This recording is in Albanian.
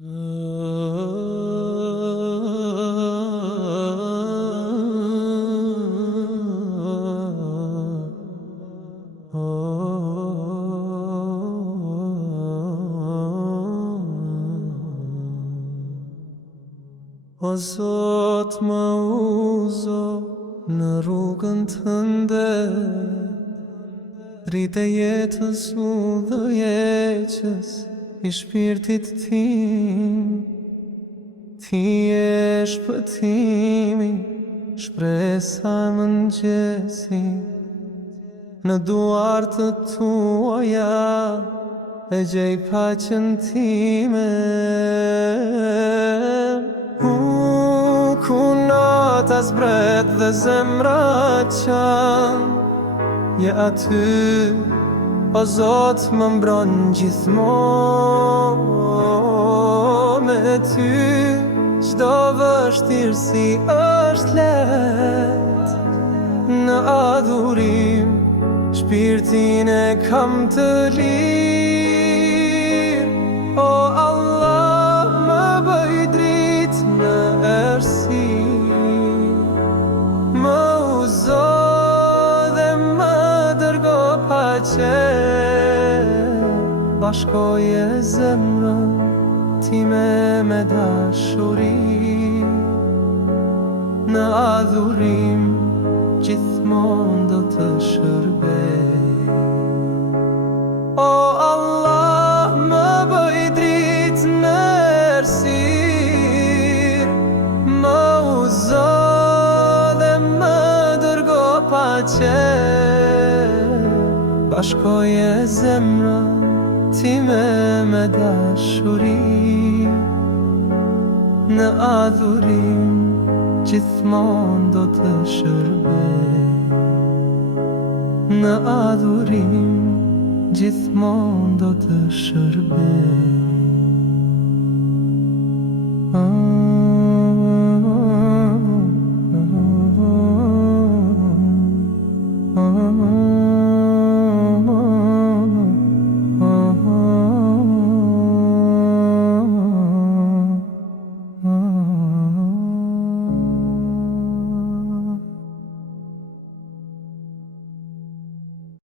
O Zot, më uzo në rrugën tënde, rrite jetës udhëheqës i shpirtit tim. Ti je shpëtimi, shpresa e mëngjesi, në duar të tuaja e gjej paqen time. Ku nata zbret dhe zemra qan, je aty, o Zot, më mbron gjithmonë. Me ty çdo vështirësi është let, në adhurim shpirtin e kam të lirë. O Allah, më bëj dritë në errësi, më uzo dhe më dërgo paqe. Bashkoje zemrën time me dashuri, në adhurim gjithmonë do të shërbej. O Allah, më bëj dritë në errësirë, më uzo dhe më dërgo paqe. Bashkoje zemrën time me dashuri, në adhurim gjithmonë do të shërbej. Në adhurim gjithmonë do të shërbej.